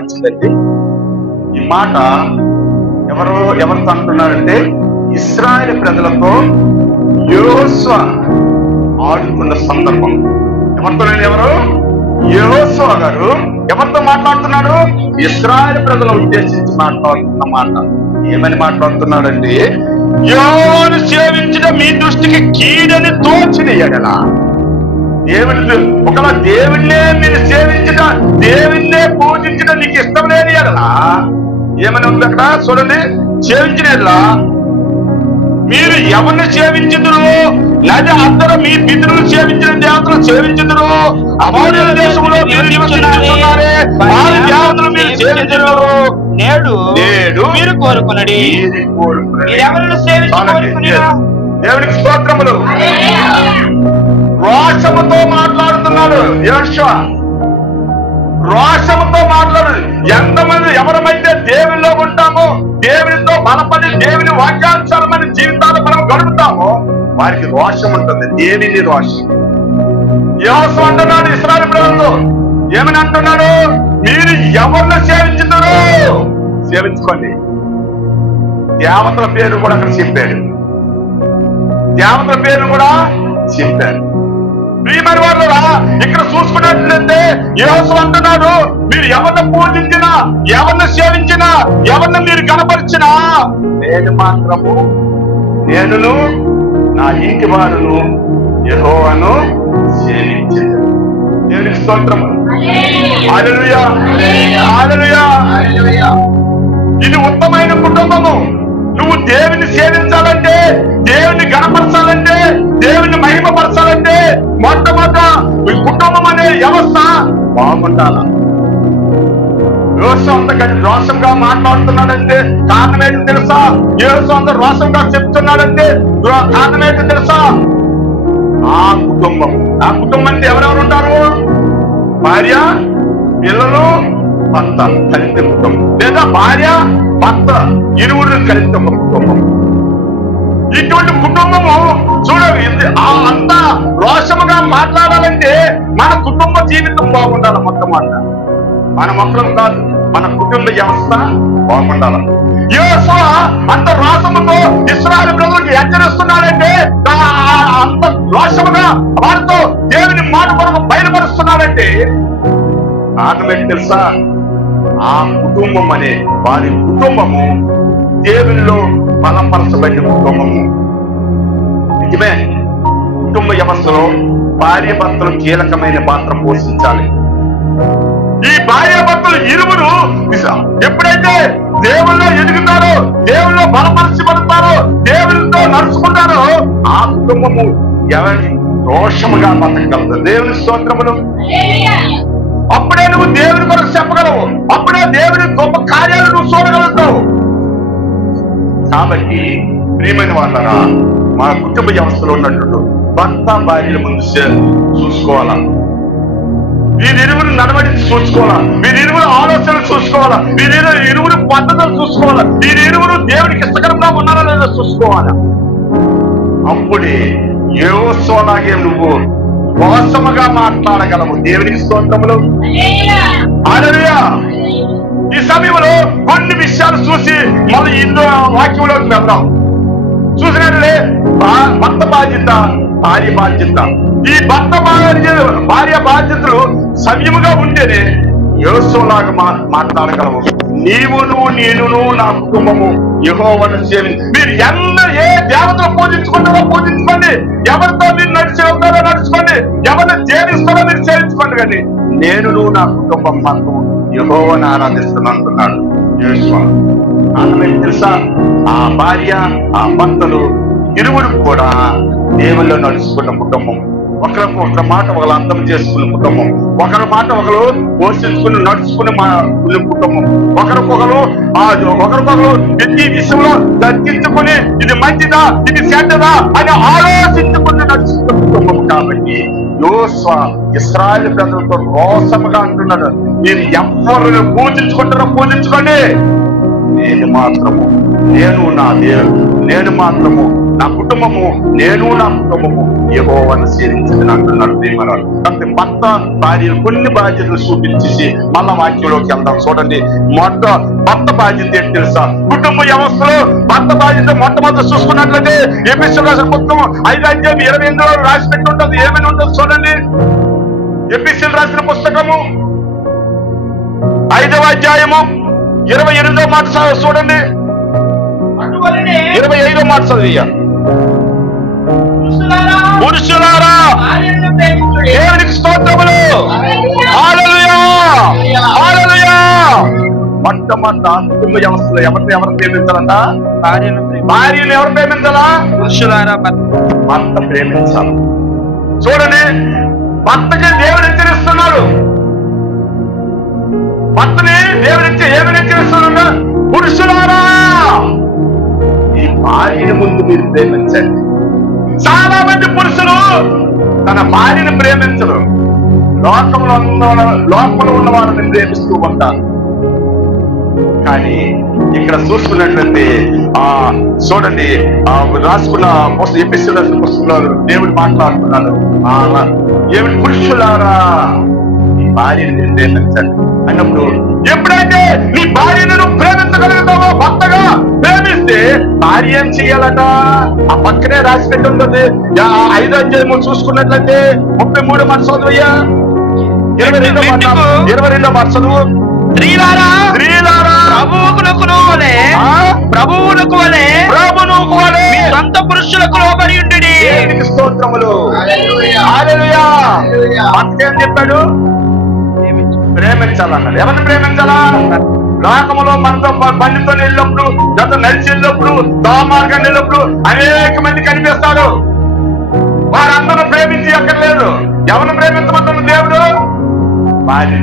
మంచిదండి. ఈ మాట ఎవరితో అంటున్నారంటే ఇశ్రాయేలు ప్రజలతో యెహోషువ ఆడుతున్న సందర్భం. ఎవరు? యెహోషువ గారు ఎవరితో మాట్లాడుతున్నాడు? ఇశ్రాయేలు ప్రజలు ఉద్దేశించి మాట్లాడుతున్న మాట. ఏమని మాట్లాడుతున్నాడంటే, యెహోవాను సేవించిన మీ దృష్టికి కీడని తోచిన ఎడల, దేవుని ఒకవేళ దేవుణ్ణే మీరు సేవించిన, దేవుణ్ణే పూజించిన నీకు ఇష్టం లేని ఎడల, ఏమని ఉంది అక్కడ చూడండి, సేవించిన ఎడల మీరు ఎవరిని సేవించుదురు, లేదా అందరూ మీ పితరులు సేవించిన దేవతలు సేవించుదురు, అమోరీయుల దేశంలో మీరు నివసించుచున్నారే వారి దేవతలు మీరు సేవించుదురు. నేడు మీరు కోరుకున్నది ఎవరిని సేవించుకోరుకునిరా? దేవునికి స్తోత్రములు. రోషముతో మాట్లాడుతున్నాడు యెహోషువ, రోషముతో మాట్లాడు. ఎంతమంది ఎవరమైతే దేవునిలో ఉంటామో, దేవునితో బలపడి దేవుని వాక్యానుసారమైన జీవితాలు మనం గడుపుతామో వారికి రోషం ఉంటుంది, దేవుని రోషం. యెహోషువ అంటున్నాడు ఇశ్రాయేలు ప్రజలతో, ఏమని అంటున్నాడు? మీరు ఎవరిని సేవించుతారో సేవించుకోండి. దేవతల పేరు కూడా అక్కడ చెప్పాడు, దేవతల పేరు కూడా చెప్పాడు. ప్రియమైన వాళ్ళరా, ఇక్కడ చూసుకున్నట్లయితే యెహోషువ అంటున్నాడు, మీరు ఎవరిని పూజించినా, ఎవరిని సేవించినా, ఎవరిని మీరు కనపరిచినా, నేను మాత్రము నేనును నా ఇంటి వారును యెహోవాను సేవించింది. దేవునికి స్తోత్రము. హల్లెలూయా, హల్లెలూయా. ఇది ఉత్తమైన కుటుంబము. నువ్వు దేవుని సేవించాలంటే, దేవుని గణపరచాలంటే, దేవుని మహిమపరచాలంటే మొట్టమొదట ఈ కుటుంబం అనే వ్యవస్థ బాగుండాల. యెహోషువ అంత రోషంగా మాట్లాడుతున్నాడంటే కారణం ఏంటి తెలుసా? యెహోషువ అంత రోషంగా చెప్తున్నాడంటే కారణం ఏంటి తెలుసా? ఆ కుటుంబం అంటే ఎవరెవరు ఉంటారు? భార్య, పిల్లలు, భర్త కలిపి కుటుంబం, లేదా భార్య భర్త ఇరువురు కలిపి ఒక కుటుంబం. ఇటువంటి కుటుంబము చూడండి, అంత రోషముగా మాట్లాడాలంటే మన కుటుంబ జీవితం బాగుండాలి. మొట్టమొదట మన మొక్కలం కాదు, మన కుటుంబ వ్యవస్థ బాగుండాలి. యెహోషువ అంత రోషముతో ఇశ్రాయేలు ప్రజలకు హెచ్చరిస్తున్నాడంటే, అంత రోషముగా వారితో దేవుని మాట కొరకు బయలుపరుస్తున్నాడంటే కారణం ఏంటి తెలుసా? ఆ కుటుంబం అనే వారి కుటుంబము దేవునిలో బలపరచబడిన కుటుంబము. నిజమే, కుటుంబ వ్యవస్థలో భార్య భర్తలు కీలకమైన పాత్ర పోషించాలి. ఈ భార్య భర్తలు ఇరువురు ఎప్పుడైతే దేవుల్లో ఎదుగుతారో, దేవుల్లో బలపరచబడతారో, దేవునితో నడుచుకుంటారో ఆ కుటుంబము ఎవరి రోషముగా బతకగలదు. దేవుని స్తోత్రములు. అప్పుడే నువ్వు దేవుని కొరకు చెప్పగలవు, అప్పుడే దేవుని గొప్ప కార్యాలు నువ్వు చూడగలుగుతావు. కాబట్టి ప్రియమైన వాళ్ళరా, మా కుటుంబ వ్యవస్థలో ఉన్నట్టు భర్త భార్యల ముందు చూసుకోవాలా, వీరిరువురు నడవడి చూసుకోవాలా, వీరిరువురు ఆలోచనలు చూసుకోవాలా, వీరిరువురు పద్ధతులు చూసుకోవాలా, వీరిరువురు దేవునికి ఇష్టకరంగా ఉన్నారా లేదా చూసుకోవాలా. అప్పుడే యెహోషువలాగే నువ్వు మోసముగా మాట్లాడగలవు. దేవునికి స్తోత్రములు. హల్లెలూయా. ఈ సమయంలో కొన్ని విషయాలు చూసి మళ్ళీ ఇందులో వాక్యంలోకి వెళ్దాం. చూసినట్లే భర్త బాధ్యత, భార్య బాధ్యత. ఈ భర్త భార్య బాధ్యతలు సమయముగా ఉంటేనే యెహోషువలాగా మాట్లాడగలవు. నీవును నేనును నా కుటుంబము యెహోవాను సేవించు. మీరు ఏ దేవతను పూజించుకుంటారో పూజించుకోండి, ఎవరితో మీరు నడిచి వెళ్తారో నడుచుకోండి, ఎవరిని సేవిస్తారో మీరు సేవించుకోండి, కానీ నేనును నా కుటుంబం మాత్రం యెహోవాను ఆరాధిస్తున్నాను యెహోషువ. ఆమె తెలుసా? ఆ భార్య ఆ భర్తలు ఇరువురు కూడా దేవుల్లో నడుచుకున్న కుటుంబం. ఒకరి మాట ఒకరు అర్థం చేసుకున్న కుటుంబం, ఒకరి మాట ఒకరు పోషించుకుని నడుచుకుని కుటుంబం, ఒకరికొకరు ప్రతి విషయంలో దర్శించుకుని ఇది మంచిదా ఇది చెడ్డదా అని ఆలోచించుకుని నడుచుకున్న కుటుంబం. కాబట్టి యెహోషువ ఇశ్రాయేలు ప్రజలతో రోషముగా అంటున్నాడు, మీరు ఎవరిని పూజించుకుంటారో పూజించుకోండి, నేను మాత్రము నేను నా దేవుడు, నేను మాత్రము నా కుటుంబము, నేను నా కుటుంబము యెహోవాను సేవించదని అంటున్నాడు ప్రియమైన. కాబట్టి భర్త భార్యలు కొన్ని బాధ్యతలు చూపించేసి మళ్ళా వాక్యంలోకి వెళ్దాం. చూడండి, భర్త బాధ్యత ఏంటి తెలుసా? కుటుంబ వ్యవస్థలో భర్త బాధ్యత మొట్టమొదటి చూసుకున్నట్లయితే ఎఫెసీయులకు రాసిన పుస్తకం 5:28 రాసి పెట్టి ఉంటుంది. ఏమైనా ఉంటుంది చూడండి. ఎఫెసీయులకు రాసిన పుస్తకము 5:28 మాట చూడండి. 25 మాట చదివయ్యా. పురుషులారా దేవునికి స్తోత్రములు. హల్లెలూయా, హల్లెలూయా. మొట్టమొదట కుటుంబ వ్యవస్థలో ఎవరు ప్రేమించాలంట? భార్యను ఎవరు ప్రేమించాలా? పురుషులారా భర్త ప్రేమించాలి. చూడండి, భర్తకి దేవుడు హెచ్చరిస్తున్నాడు. భర్తని దేవుడు ఏమని హెచ్చరిస్తున్నాడు? పురుషులారా ఈ భార్యని ముందు మీరు ప్రేమించండి. చాలా మంది పురుషులు తన భార్యను ప్రేమించరు, లోకంలో ఉన్న వాళ్ళని ప్రేమిస్తూ ఉంటారు. కానీ ఇక్కడ చూసుకున్నట్లయితే చూడండి, రాసుకున్న ఎపిసోడ్ రాసిన పుస్తకంలో దేవుడు మాట్లాడుతున్నాడు. ఏమిటి? పురుషులారా ఈ భార్యని ప్రేమించండి అన్నప్పుడు, ఎప్పుడైతే నీ భార్యను నువ్వు ప్రేమించగలుగుతావో, భర్తగా ప్రేమిస్తే భార్య ఏం చెయ్యాలట? ఆ పక్కనే రాసి పెట్టి ఉంటుంది. 5వ అధ్యాయం చూసుకున్నట్లయితే 33 మాట చదువయ్యా. 22 మాట చదువు. స్త్రీలారా ప్రభువునకు వలె మీ సొంత పురుషులకు లోబడి ఉండుడి. స్తోత్రములు. హల్లెలూయా. భర్తకేం చెప్పాడు? ప్రేమించాలన్నాడు. ఎవరిని ప్రేమించాలా? లోకములో మనతో బండితో వెళ్ళినప్పుడు, గత నడిచి వెళ్ళినప్పుడు, దోమార్గాన్ని వెళ్ళినప్పుడు అనేక మంది కనిపిస్తారు. వారందరూ ప్రేమించి అక్కర్లేదు. ఎవరిని ప్రేమించమంటున్న దేవుడు? భార్య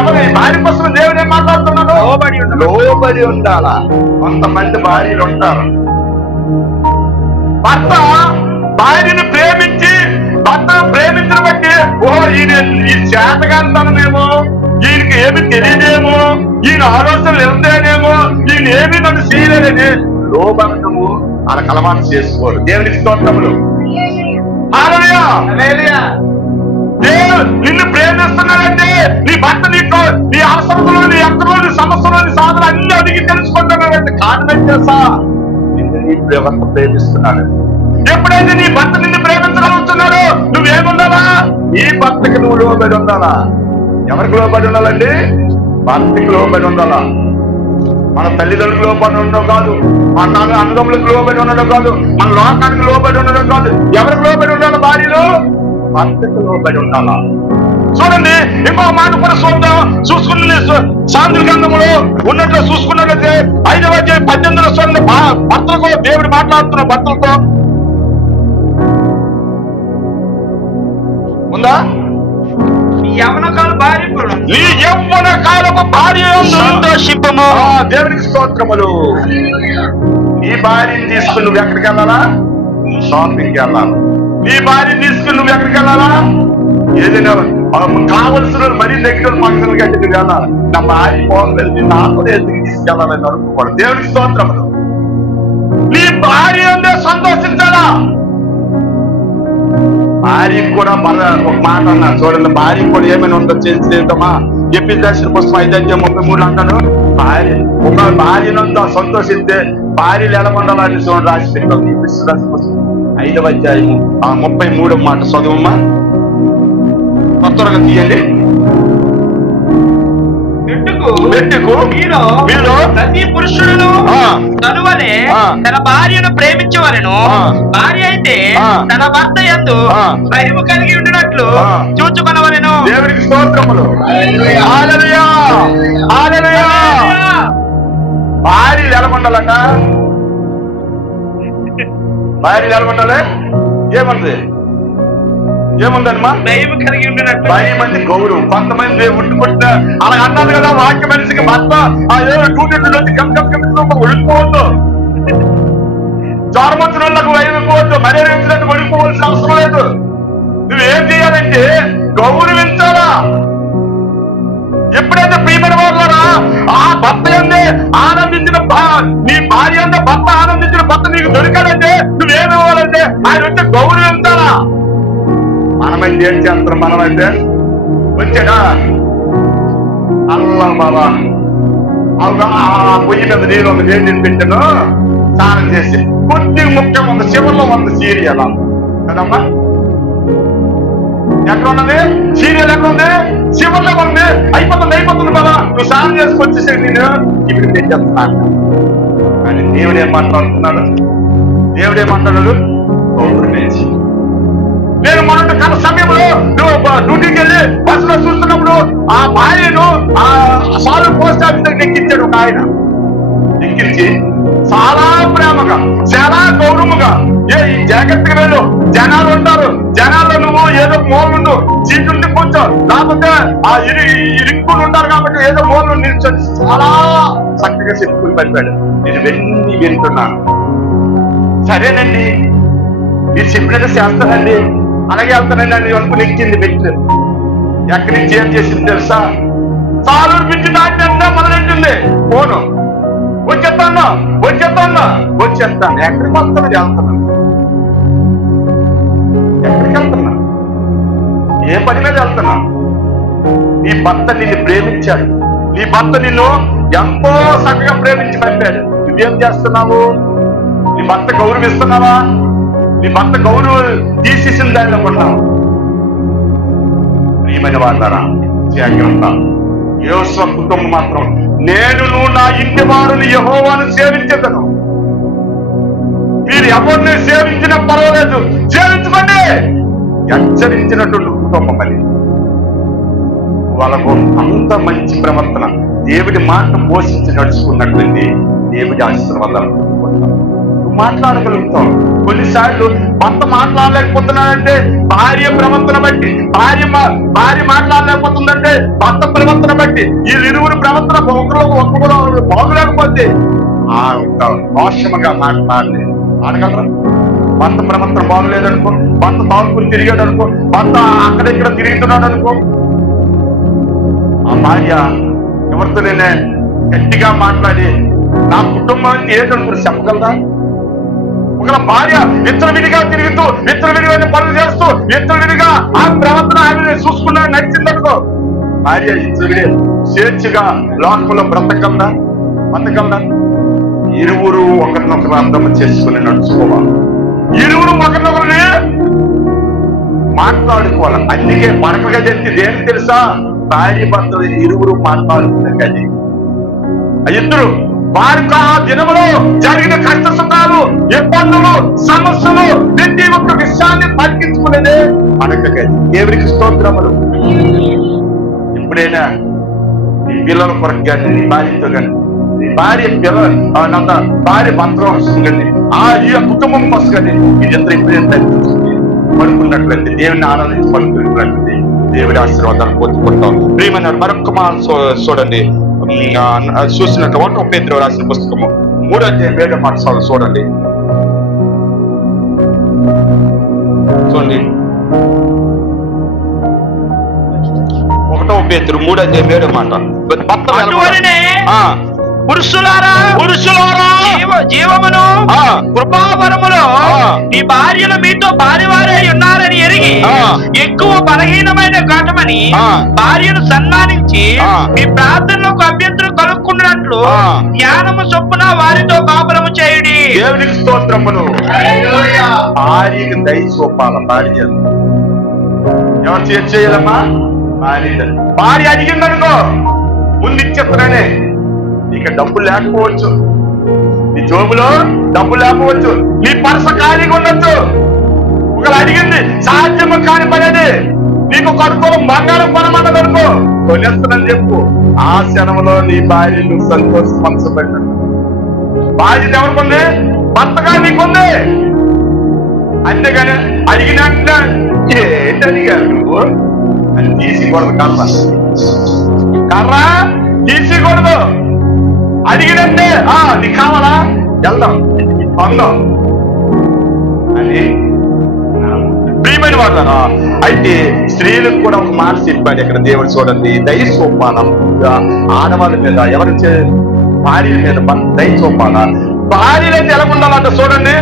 ఎవరి భార్య కోసం దేవుడు ఏం మాట్లాడుతున్నాడు? లోబడి ఉండాలా. కొంతమంది భార్యలు ఉంటారు, భర్త భార్యను ప్రేమించి, భర్తను ప్రేమించిన బట్టి ఈ చేతగాంతనమేమో, ఈయనకి ఏమి తెలియదేమో, ఈయన ఆలోచనలు వెళ్తేనేమో, ఈయన ఏమి నన్ను చేయలేదని లోబడటము వాళ్ళకి అలవాటు చేసుకోరు. దేవునికి స్తోత్రములు. హల్లెలూయా. దేవుడు నిన్ను ప్రేమిస్తున్నాడంటే నీ భర్త నీకు నీ అవసరంలో, నీ అక్కలో, నీ సమస్యలో, నీ సాధన అన్ని అడిగి తెలుసుకుంటున్నాడంటే కారణం చేస్తా నిన్ను నీ భర్త ప్రేమిస్తున్నాడు. ఎప్పుడైతే నీ భర్త నిన్ను ప్రేమించగలుగుతున్నాడో నువ్వేముండాలా? నీ భర్తకి నువ్వు లోబడి ఉండాలా. ఎవరికి లోబడి ఉండాలండి? భర్తకి లోబడి ఉండాలా. మన తల్లిదండ్రులకు లోబడి ఉండడం కాదు, మన అన్నదమ్ములకు లోబడి ఉండడం కాదు, మన లోకానికి లోబడి ఉండడం కాదు. ఎవరికి లోబడి ఉండాలి? భార్యలు భర్తకు లోబడి ఉండాలా. చూడండి, ఇంకో మాట కూడా చూసుకున్న శాంతి గ్రంథములో ఉన్నట్లు చూసుకున్నట్లయితే 5వ అధ్యాయం 18 చూడండి. భర్తలతో దేవుడు మాట్లాడుతున్న భర్తలతో ఉందా? నీ యవ్వన కాలపు భార్య సంతోషింపము. దేవునికి స్తోత్రములు. నీ భార్యని తీసుకుని నువ్వు ఎక్కడికి వెళ్ళాలా? షాపింగ్కి వెళ్ళాలి. నీ భార్యని తీసుకుని నువ్వు ఎక్కడికి వెళ్ళాలా? ఏదైనా కావలసిన మరీ దగ్గర ఫంక్షన్ కంటే నువ్వు వెళ్ళాలి. నా భార్య పోగలిసి నాకు కూడా ఎందుకు తీసుకెళ్ళాలని అనుకోకూడదు. దేవునికి స్తోత్రములు. నీ భార్య ఉందే సంతోషించాలా. భార్యకు కూడా ఒక మాట అన్నారు చూడండి. భార్యకు కూడా ఏమైనా ఉందో చేసేదమ్మా. ఎపిసోడ్ పుస్తకం 5:33 అంటాను. ఒక భార్యనుందో సంతోషిస్తే భార్యలు ఎలా ఉండాలని చూడండి రాసి పెట్టాం. ఎపిసోడ్ పుస్తకం 5వ అధ్యాయము 33వ మాట చదువమ్మా. త్వరగా తీయండి. మెట్టుకు మీలో ప్రతి పురుషుడును తనువలే తన భార్యను ప్రేమించవలెను. భార్య అయితే తన భర్త యందు భయము కలిగి ఉండినట్లు చూచుకొనవలెను. దేవునికి స్తోత్రములు. హల్లెలూయా, హల్లెలూయా. భార్యలు ఎలా ఉండాలట? భార్యలు ఎలా ఉండాలి? ఏముందమ్మా? భయం కలిగి ఉండినట్లు. భయం మంది గౌరవం. కొంతమంది ఉంటుకుంట అలా అన్నారు కదా, వాక్య మనిషికి భర్త ఒడిపోవద్దు, జ్వరం వచ్చిన వాళ్ళకు వైపోవద్దు, మలేరియా వచ్చినట్టు ఒడిపోవాల్సిన అవసరం లేదు. నువ్వేం చేయాలంటే గౌరవించాలా. ఎప్పుడైతే ప్రియమైన వాళ్ళరా ఆ భర్త అందే ఆనందించిన నీ భార్య అందే భర్త ఆనందించిన భర్త నీకు దొరికాడంటే నువ్వేమివ్వాలంటే ఆయన వచ్చే గౌరవించాలా. మనమైతే ఏం చేస్తాం? మనమైతే వచ్చాడా అల్లా బాబా పొయ్యి మీద నీళ్ళు ఒక నేను పెట్టాను స్నానం చేసి కొద్ది ముఖ్యం ఉంది చివరిలో ఉంది సీరియల్ కదమ్మా. ఎక్కడ ఉన్నది సీరియల్? ఎక్కడ ఉంది? చివరిలో ఉంది. అయిపోతుంది బాబా నువ్వు స్నానం చేసుకొచ్చేసే నేను ఇప్పుడు నేను చెప్తాను. కానీ దేవుడు ఏం మాట్లాడుతున్నాడు? దేవుడు ఏమంటున్నాడు? నేను మొదటి కాల సమయంలో డ్యూటీకి వెళ్ళి బస్సులో చూస్తున్నప్పుడు ఆ భార్యను ఆ సాలు పోస్ట్ ఆఫీస్ దగ్గర ఎక్కించాడు ఒక ఆయన. ఎక్కించి చాలా ప్రేమగా చాలా గౌరవముగా ఈ జాగ్రత్తగా వెళ్ళు, జనాలు ఉంటారు, జనాల్లో నువ్వు ఏదో మూలండు సీటు ఉండి కూర్చో, లేకపోతే ఆ ఇరుక్కుని ఉంటారు కాబట్టి ఏదో మూలం నిల్చొని చాలా చక్కగా చెప్పుకుని పంపాడు. నేను వింటున్నాను. సరేనండి మీరు చెప్పినట్టు చేస్తానండి, అలాగే వెళ్తానండి అని అనుకుని ఎక్కింది పెట్టి. ఎక్కడి నుంచి ఏం చేసింది తెలుసా? సాలూరు బిడ్డ దాటినంటే మొదలెట్టింది ఫోను. వచ్చేస్తాను ఎక్కడికి వస్తాను? వెళ్తున్నాను. ఎక్కడికి వెళ్తున్నా? ఏ పని మీద వెళ్తున్నా? నీ భర్త నిన్ను ప్రేమించాడు, నీ భర్త నిన్ను ఎంతో చక్కగా ప్రేమించి పంపాడు. నువ్వేం చేస్తున్నావు? నీ భర్త గౌరవిస్తున్నావా? నీ భర్త గౌరవం తీసేసిన దానిలో కొన్నావు. ప్రియమైన వాళ్ళారా జాగ్రత్త. యోసువ కుటుంబం మాత్రం నేను నా ఇంటి వారిని యెహోవాను సేవించదను. మీరు ఎవరిని సేవించినా పర్వాలేదు, సేవించుకోండి హెచ్చరించినటువంటి కుటుంబం అది. వాళ్ళకు అంత మంచి ప్రవర్తన, దేవుడి మాట పోషించి నడుచుకున్నటువంటి దేవుడి ఆశీర్వాదాలు మాట్లాడగలుగుతాం. కొన్నిసార్లు భర్త మాట్లాడలేకపోతున్నాడంటే భార్య ప్రవర్తన బట్టి, భార్య మాట్లాడలేకపోతుందంటే భర్త ప్రవర్తన బట్టి, వీళ్ళిరువురు ప్రవర్తన ఒకరు బాగులేకపోతే ఆ దోషముగా మాట్లాడలేదు ఆడగలరా? భర్త ప్రవర్తన బాగులేదనుకో, భర్త బాగుకుని తిరిగాడు అనుకో, భర్త అక్కడెక్కడ తిరుగుతున్నాడు అనుకో, ఆ భార్య ఎవరితోనే గట్టిగా మాట్లాడి నా కుటుంబానికి ఏదనుకుని చెప్పగలరా? ఒకవేళ భార్య విచ్చలవిడిగా తిరుగుతూ విచ్చలవిడిగా పనులు చేస్తూ విచ్చలవిడిగా ఆ ప్రవర్తన ఆమె చూసుకున్నా నడిచిందనుకో, భార్య విచ్చలవిడి స్వేచ్ఛగా లోకంలో బ్రతకల్లా? ఇరువురు ఒకరినొకరు అర్థం చేసుకుని నడుచుకోవాలి. ఇరువురు ఒకరినొకరిని మాట్లాడుకోవాలి. అందుకే పడక గది ఎత్తి దేని తెలుసా? భార్య భర్తలు ఇరువురు మాట్లాడుకునే గది. ఇద్దరు వారికి ఆ దినములో జరిగిన కష్ట సుఖాలు, ఇబ్బందులు, సమస్యలు ప్రతి ఒక్క విషయాన్ని తగ్గించుకునేదే పడక గది. దేవుడికి స్తోత్రములు. ఎప్పుడైనా నీ పిల్లల కొరకు కానీ నీ భార్యతో కానీ నీ భార్య భార్య భర్త వస్తుంది ఈ కుటుంబం కోసం కానీ ఇదంతా ఎప్పుడైనా తగ్గించుకుంది పడుకున్నట్లయితే దేవుడిని ఆనందించి పడుకున్నట్లయితే దేవుడి ఆశీర్వాదాలు పొందుకుంటాం. ప్రియమైన మరొక మాట చూడండి, చూసినట్టు 1 పేతురు రాసిన పుస్తకము 3వ అధ్యాయం 7వ మాట చూడండి. 1 పేతురు 3వ అధ్యాయం 7వ మాట. పురుషులారా జీవమును కృపావరములో మీ భార్యలు మీతో భార్యవారై ఉన్నారని ఎరిగి ఎక్కువ బలహీనమైన ఘటమని భార్యను సన్మానించి మీ ప్రార్థనలకు అభ్యంతరం కలుక్కున్నట్లు జ్ఞానము చొప్పున వారితో కాపురము చేయుడి. దేవునికి స్తోత్రములు. భార్యకి దయ చూపాల. భార్య ఎవరు చేయాలమ్మా? భార్య అడిగిందనుకో ముందు ఇచ్చేస్తున్నానే. నీకు డబ్బు లేకపోవచ్చు, నీ జోబులో డబ్బు లేకపోవచ్చు, నీ పర్స ఖాళీగా ఉండొచ్చు. ఒకరు అడిగింది సాధ్యము కాని పనేది, నీకు కడుపులో బంగారం కొనమన్నదనుకో కొనేస్తానని చెప్పు. ఆ క్షణంలో నీ భార్యను సంతోషపరచబడి బాధ్యత ఎవరికుంది? భర్తగా నీకుంది. అంతేగాని అడిగినట్టు ఏంటి అడిగారు నువ్వు అని తీసుకోకూడదు. కర్ర తీసుకోకూడదు. అడిగినంటే నీకు కావాలా వెళ్దాం పొందాం అని. ప్రియమైన వాళ్ళ అయితే స్త్రీలకు కూడా ఒక మాట చెప్పాడు ఇక్కడ దేవుడు. చూడండి, దయ సోపానం ఆడవాళ్ళ మీద, ఎవరి భార్య మీద దయ సోపాన. భార్యలైతే ఎలా ఉండాలంట చూడండి.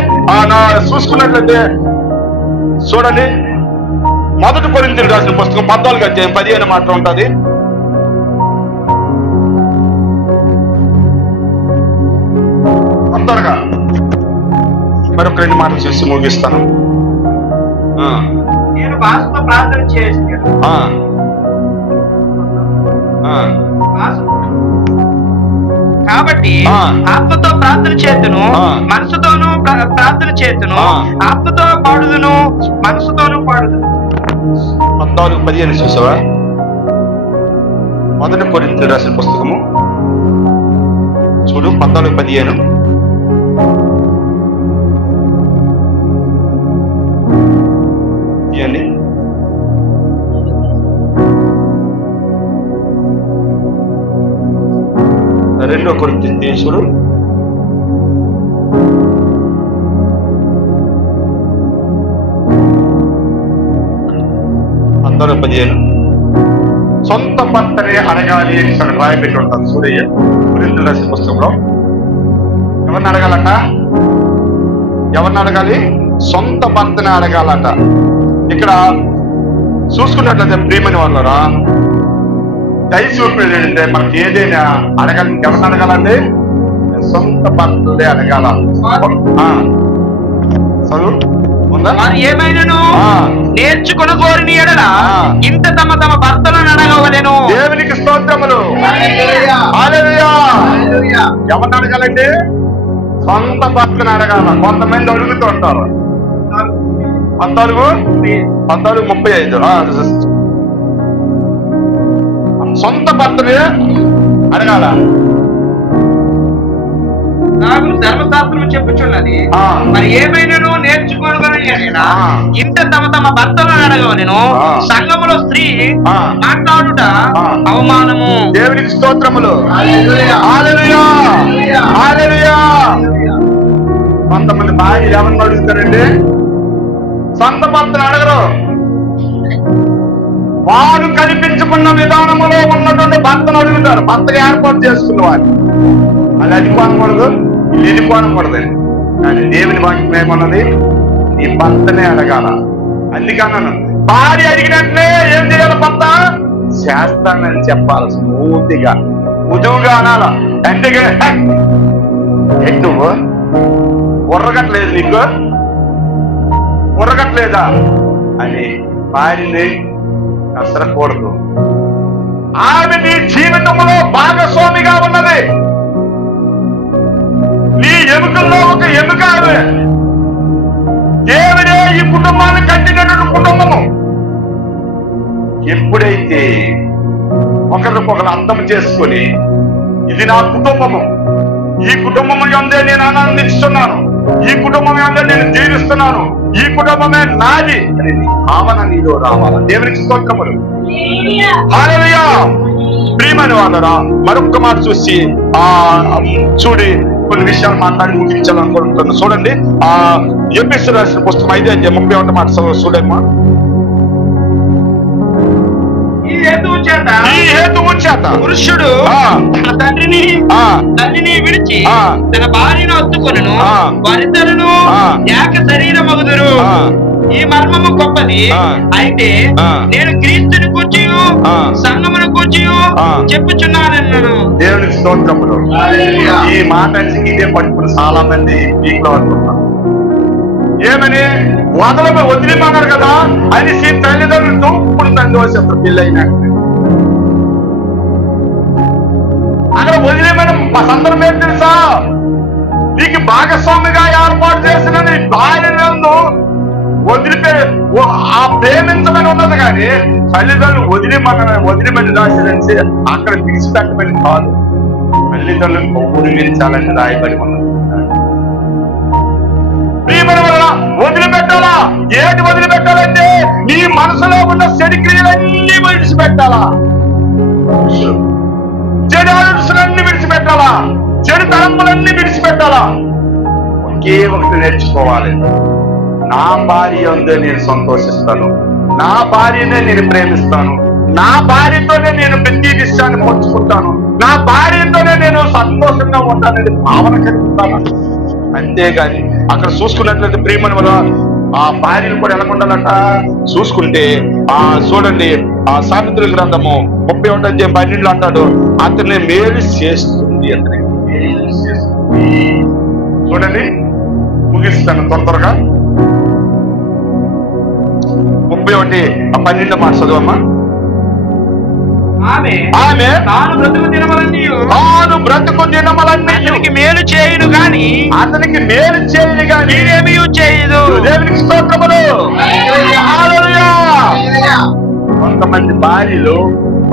చూసుకున్నట్లయితే చూడండి, 1 కొరింథీయులకు రాసిన పుస్తకం 14:15 మాట ఉంటుంది. త్వరగా మరొక 2 మాటలు చేసి ముగిస్తాను. నేను భాషతో ప్రార్థన చేస్తాను. కాబట్టి ఆత్మతో ప్రార్థన చేతును, మనసుతోనూ ప్రార్థన చేతును, ఆత్మతో పాడుదును, మనసుతోనూ పాడుదును. 14:15 చూసావా? 1 కొరింథీయులకు రాసిన పుస్తకము చూడు, 14:15. తీయండి. రెండో కొరింథీయులకు చూడు, 14:15. సొంత భర్తనే అడగాలి అని రాయబెట్టి ఉంటుంది సూర్య కొరింథీయులకు రాసిన పుస్తకంలో. ఎవరిని అడగాలట? ఎవరిని అడగాలి? సొంత భర్తనే అడగాలట. ఇక్కడ చూసుకున్నట్లయితే ప్రియమైన వాళ్ళరా, దయచూపేది ఏంటంటే మనకి ఏదైనా అడగాలి, ఎవరిని అడగాలండి? సొంత భర్తలే అడగాల. చదువు ఏమైనాను నేర్చుకుని కోరిన ఎడల ఇంత తమ తమ భర్తలను అడగవలెను. దేవునికి స్తోత్రములు. హల్లెలూయా. ఎవరిని అడగాలండి? సొంత భర్తను అడగాల. కొంతమంది అడుగుతూ ఉంటారు. 14:35 సొంత భర్తనే అడగాల. నాకు ధర్మశాస్త్రం చెప్పుచున్నది, మరి ఏమైనాను నేర్చుకోగలని ఇంత తమ తమ భర్తలను అడగవలెను. సంఘములో స్త్రీ మాట్లాడుట అవమానము. దేవునికి స్తోత్రములు. హల్లెలూయా. హల్లెలూయా. కొంతమంది భార్య ఎవరిని అడుగుతారండి? సొంత భర్తను అడగరు. వారు కనిపించుకున్న విధానములో ఉన్నటువంటి భర్తను అడుగుతారు. భర్తగా ఏర్పాటు చేసుకున్న వారు అది అడిగిపోనకూడదు, ఇది ఎదిపోనకూడదండి. కానీ దేవుని వాక్యం ఏమన్నది? నీ భర్తనే అడగాల. అందుకన్నాను, భార్య అడిగినట్లే ఏం చేయాలి? భర్త చేస్తానని చెప్పాలి. స్మూతిగా ఉదువుగా అనాల. అంతేగాని నువ్వు ఉర్రగట్లేదు, నీకు ఉర్రగట్లేదా అని భార్యని కసరకూడదు. ఆమె నీ జీవితంలో భాగస్వామిగా ఉన్నది. నీ ఎముకల్లో ఒక ఎముక ఆమె. దేవుడే ఈ కుటుంబాన్ని కట్టినటువంటి కుటుంబము. ఎప్పుడైతే ఒకరికొకరు అర్థం చేసుకొని ఇది నా కుటుంబము, ఈ కుటుంబం యందే నేను ఆనందిస్తున్నాను, ఈ కుటుంబం యందే నేను జీవిస్తున్నాను, ఈ కుటుంబమే నాది అని భావన నీలో రావాలి. దేవునికి స్తోత్రములు. హల్లెలూయా. ప్రియమైన వాళ్ళరా, మరొక మాట చూసి చూడి కొన్ని విషయాలు మాట్లాడి ముగించాలనుకుంటున్నాను. చూడండి, ఎఫెసీయులకు రాసిన పుస్తకం 5:31 మాట చూడమ్మా. ఈ హేతువు చేత పురుషుడు తన తల్లిని విడిచి తన భార్యను హత్తుకొనును, వారిద్దరును ఏక శరీరమగుదురు. ఈ మర్మము గొప్పది. అయితే నేను క్రీస్తుని కూర్చి సంఘమును కూర్చి చెప్పుచున్నానన్నాను. దేవునికి స్తోత్రములు. ఈ మాట ఇదే పట్టుకుని చాలా మంది వీక్లో అనుకుంటున్నారు. ఏమని వదిలిమన్నారు కదా అనేసి తల్లిదండ్రులతో ఇప్పుడు తండ్రి వచ్చేస్తారు పెళ్ళైనాక. అక్కడ వదిలేమని మా సందర్భం ఏం తెలుసా? నీకు భాగస్వామిగా ఏర్పాటు చేసిన నీ భార్యను ఆ ప్రేమించమని ఉన్నది. కానీ తల్లిదండ్రులు వదిలిమని రాసి అక్కడ విడిచిపెట్టమని కాదు, తల్లిదండ్రులు గౌరవించాలని రాయబడి ఉన్నది. ప్రియమైన వల్ల వదిలిపెట్టాలా? ఏంటి వదిలిపెట్టాలంటే నీ మనసులో ఉన్న చెడు క్రియలన్నీ విడిచిపెట్టాలా, చెడు ఆలోచనలన్నీ విడిచిపెట్టాలా, చెడు తలంపులన్నీ విడిచిపెట్టాలా. ఒకే ఒకటి నేర్చుకోవాలి, నా భార్య ఉందే నేను సంతోషిస్తాను, నా భార్యనే నేను ప్రేమిస్తాను, నా భార్యతోనే నేను ప్రతి విషయాన్ని పంచుకుంటాను, నా భార్యతోనే నేను సంతోషంగా ఉంటానని భావన కలుగుతాను. అంతేగాని అక్కడ చూసుకున్నట్లయితే ప్రియమని వల్ల ఆ భార్యను కూడా ఎలా ఉండాలంట చూసుకుంటే చూడండి సామెతల గ్రంథము 31:12 అంటాడు, అతన్ని మేలు చేస్తుంది, అతనికి మేలు చేస్తుంది. చూడండి ముగిస్తాను త్వరగా. 31:12 మాట చదువమ్మా. ఆమె తాను బ్రతుకు దినములన్నీ అతనికి మేలు చేయును గాని నేనేమీ చేయదు. దేవునికి స్తోత్రములు. హల్లెలూయా. కొంతమంది భార్యలు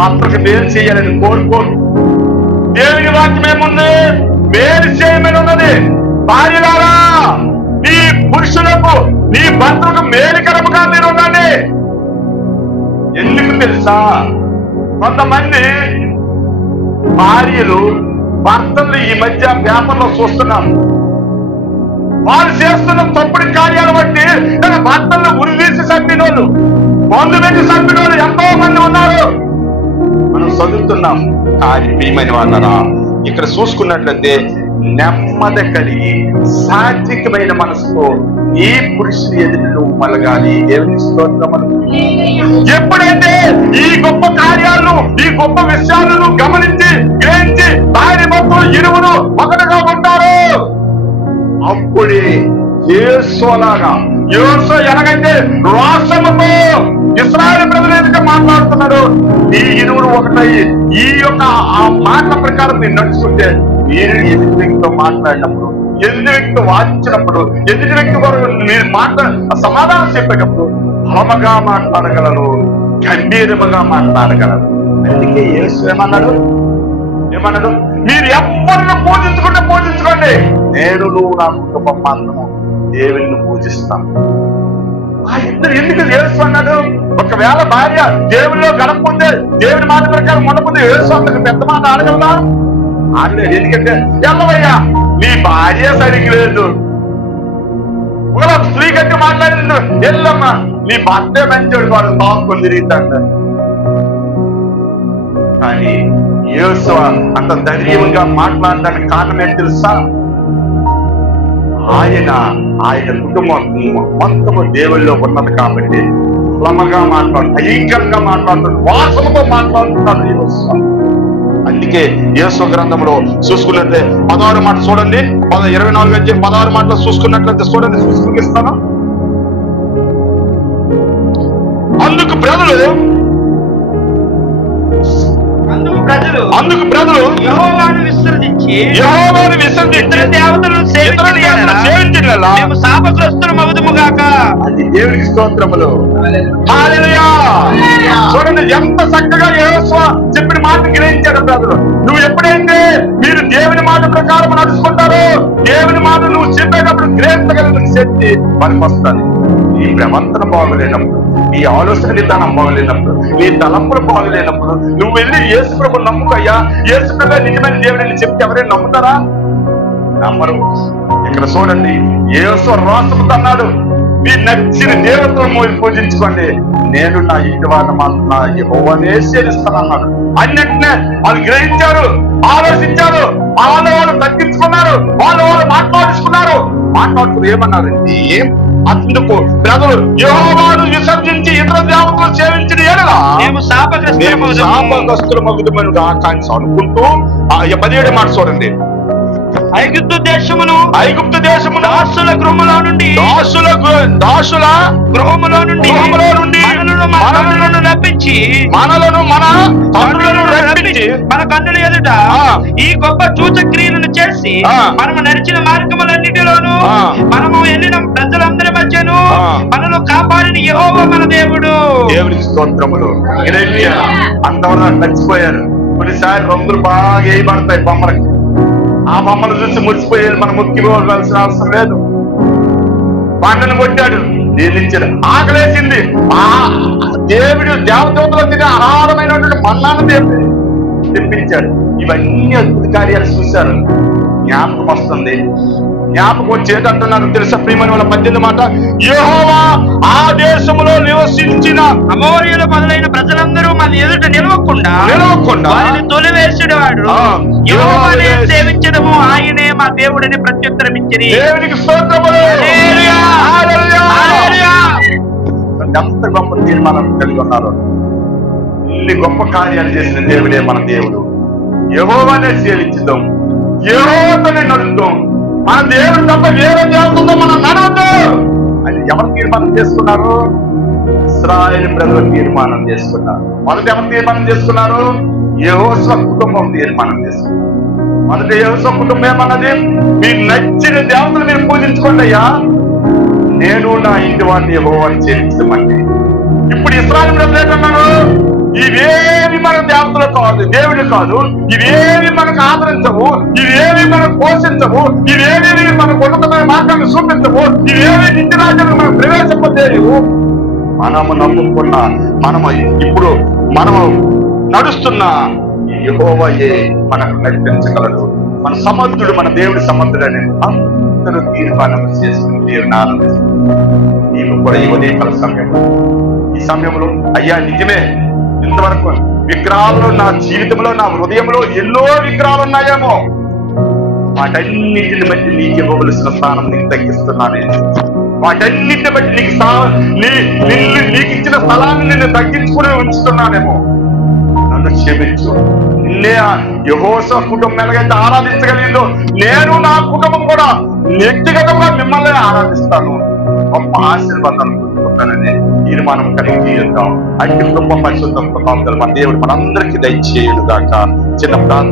భర్తకు మేలు చేయాలని కోరుకోరు. దేవుని వాక్యం ఏముంది? మేలు చేయమని ఉన్నది. భార్యలారా, నీ పురుషులకు నీ భర్తలకు మేలుకరముగా మీరు ఉండండి. ఎందుకు తెలుసా? కొంతమంది భార్యలు భర్తలు ఈ మధ్య పేపర్లో చూస్తున్నాం, వారు చేస్తున్న తప్పుడు కార్యాలు బట్టి తన భర్తలను ఉరిదీసి చంపినోళ్ళు, మందు పెట్టి చంపినోళ్ళు ఎంతో మంది ఉన్నారు. మనం చదువుతున్నాం. కానీ ప్రియమైన వాళ్ళరా, ఇక్కడ చూసుకున్నట్లయితే నెమ్మది కలిగి సాత్వికమైన మనసుతో ఈ పురుషుని ఎదురు మలగాలి. దేవుని స్తోత్రములు. ఎప్పుడైతే ఈ గొప్ప కార్యాలను ఈ గొప్ప విషయాలను గమనించి గ్రహించి భార్య భర్తలు ఇరువురు ఒకటిగా ఉంటారు, అప్పుడే యేసులాగా యేసు ఎలాగైతే రోషముతో ఇశ్రాయేలు ప్రజల ఎదుట మాట్లాడుతున్నాడు, ఈ ఇరువురు ఒకటయ్యి ఈ యొక్క ఆ మాటల ప్రకారం మీరు నడుచుకుంటే మీరు ఎదుటి వ్యక్తితో మాట్లాడినప్పుడు, ఎదుటి వ్యక్తితో వాదించినప్పుడు, ఎదుటి వ్యక్తి కొరకు మీరు సమాధానం చెప్పేటప్పుడు బలముగా మాట్లాడగలరు, గంభీరముగా మాట్లాడగలరు. అందుకే యేసు ఏమన్నాడు? మీరు ఎవరిని పూజించుకోండి, నేను నా కుటుంబం మాత్రము దేవుని పూజిస్తాను. ఆ ఇద్దరు ఎందుకు యేసు అన్నాడు? ఒకవేళ భార్య దేవునిలో గడపకుంటే, దేవుని మాట ప్రకారం ఉండకపోతే యేసు అంతకు పెద్ద మాట ఆడగలదా? ఆడలేదు. ఎందుకంటే ఎల్లవయ్యా నీ భార్య సరిగ్గా లేదు, ఒకవేళ స్త్రీ గట్టి మాట్లాడింది, ఎల్లమ్మా నీ భర్తే మంచోడు, వాడు బాగుంది తిరుగుతాడు. కానీ యేసు అంత ధైర్యంగా మాట్లాడడానికి కారణం ఏంటి తెలుసా? ఆయన కుటుంబం మొత్తము దేవుల్లో ఉన్నది కాబట్టి బలముగా మాట్లాడుతాడు, భయంకరంగా మాట్లాడుతాడు, వాసనతో మాట్లాడుతున్నాడు యేసు. అందుకే యేసు గ్రంథంలో చూసుకున్నట్లయితే 16 మాట చూడండి, 24:16 మాటలు చూసుకున్నట్లయితే చూడండి, చూసుకునిస్తాను. అందుకు ప్రజలు యెహోవాను విసర్జించి దేవతలను శాపగ్రస్తులమగుదుము గాక. అది దేవునికి స్తోత్రములు. హల్లెలూయా. చూడండి ఎంత చక్కగా యెహోవా చెప్పిన మాట గ్రహించాడు ప్రజలు. నువ్వు ఎప్పుడైతే మీరు దేవుని మాట ప్రకారం నడుచుకుంటారో, దేవుని మాట నువ్వు చెప్పేటప్పుడు గ్రహించగలిగిన శక్తి మనకు వస్తుంది. నీ ప్రవర్తన బాగులేనప్పుడు, నీ ఆలోచన విధానం బాగులేనప్పుడు, నీ తలంపులు బాగులేనప్పుడు నువ్వు వెళ్ళి యేసు ప్రభు నమ్ముకయ్యా, యేసు ప్రభు నిజమైన దేవుడిని చెప్తే ఎవరైనా నమ్ముతారా? నమ్మరు. ఇక్కడ చూడండి, యేసు రాసుకుతో అన్నాడు, మీ నచ్చిన దేవతను పూజించుకోండి, నేను నా ఇంటి వారిని మాత్రం నా యెహోవానే సేవిస్తానన్నాడు. అన్నింటినే వాళ్ళు గ్రహించారు, ఆలోచించారు, వాళ్ళు తగ్గించుకున్నారు, వాళ్ళు మాట్లాడుకున్నారు. మాట్లాడుకుని ఏమన్నారు? అందుకు ప్రజలు యెహోవాను విసర్జించి ఇతర దేవతలు సేవించిన ఎడల మేము శాపగ్రస్తులమగుదుమని ఆకాంక్ష అనుకుంటూ 17 మాట చూడండి. ఐగుప్తు దేశమును దాసుల గృహములో నుండి మనలను రప్పించి మన కన్నుల ఎదుట ఈ గొప్ప సూచక్రియలను చేసి మనము నడిచిన మార్గములన్నిటిలోను మనము వెళ్ళిన ప్రజలందరి మధ్యను మనను కాపాడిన యెహోవా మన దేవుడు. దేవునికి స్తోత్రములు. అంతవరకు నచ్చిపోయారు. కొన్నిసార్లు రంగులు బాగా వేయబడతాయి బొమ్మలకి, ఆ బొమ్మలు చూసి మురిసిపోయేది మనం ముక్కిపోవాల్సిన అవసరం లేదు. పంటను కొట్టాడు, నీళ్ళిచ్చాడు, ఆకలేసింది, ఆ దేవుడు దేవదూతలు తినే ఆహారమైనటువంటి మన్నాను దేవుడు తెప్పించాడు. ఇవన్నీ అద్భుత కార్యాలు చూశారు. జ్ఞాపకం వస్తుంది, జ్ఞాపకం వచ్చేటంటున్నారు తెలుసా ప్రియమైన వాళ్ళ 18 మాట, యెహోవా ఆ దేశంలో నివసించిన అమోరీయుల మొదలైన ప్రజలందరూ మన ఎదుట నిలవకుండా వారిని తొలివేసేవాడు. యెహోవానే సేవించడము, ఆయనే మా దేవుడని ప్రత్యుత్తరం ఇచ్చిరి. దేవునికి స్తోత్రములు. హల్లెలూయా, హల్లెలూయా. ఎంత గొప్ప తీర్మానం కలిగి ఉన్నారు. ఇన్ని గొప్ప కార్యాలు చేసిన దేవుడే మన దేవుడు. యెహోవానే సేవించుదాం, యెహోవాతోనే నడుద్దాం. మన దేవుడు తప్ప వేరే దేవుడితో మనం నడవద్దు అని ఎవరు తీర్మానం చేసుకున్నారు? ఇశ్రాయేలు ప్రజలు తీర్మానం చేసుకున్నారు. మొదట ఎవరు తీర్మానం చేసుకున్నారు? యెహోషువ కుటుంబం తీర్మానం చేసుకున్నారు. మొదట యెహోషువ కుటుంబం ఏమన్నది? మీరు నచ్చిన దేవతలు మీరు పూజించుకోండి అయ్యా, నేను నా ఇంటి వారిని యెహోవాని సేవించమండి. ఇప్పుడు ఇశ్రాయేలు ప్రజలు ఏంటన్నారు? ఇవేవి మన దేవతలు కాదు, దేవుడు కాదు, ఇవేవి మనకు ఆదరించవు, ఇవేవి మనకు పోషించవు, ఇవేవి మన ఉన్నతమైన మార్గాన్ని చూపించవు, ఇవేవి నిత్య రాజ్యాన్ని మనం ప్రవేశింపజేయవు. మనము నమ్ముకున్న, ఇప్పుడు మనము నడుస్తున్న యెహోవాయే మనకు నడిపించగలడు. మన సమర్థుడు, మన దేవుడి సమర్థుడని అందరూ తీర్మానం చేసుకుని దేవుని ఆనందిస్తారు. నీవు కూడా ఈ ఉదయకాల ఈ సమయంలో అయ్యా నిజమే, ఇంతవరకు విగ్రహాలు నా జీవితంలో, నా హృదయంలో ఎన్నో విగ్రహాలు ఉన్నాయేమో, వాటన్నిటిని బట్టి నీకు ఇవ్వవలసిన స్థానం నీకు తగ్గిస్తున్నాను. వాటన్నిటిని బట్టి నీకు ఇచ్చిన స్థలాన్ని నేను తగ్గించుకుని ఉంచుతున్నానేమో, నన్ను క్షమించు. నిన్నే యెహోషువ కుటుంబం ఎలాగైతే ఆరాధించగలిగిందో, నేను నా కుటుంబం కూడా వ్యక్తిగతంగా మిమ్మల్ని ఆరాధిస్తాను, గొప్ప ఆశీర్వాదాలు పొందుకుంటానని తీర్మానం కలిగి తీరుద్దాం. అట్టి గొప్ప పరిశుద్ధ మన దేవుడు మనందరికీ దయచేయును గాక. చిన్న ప్రార్థన.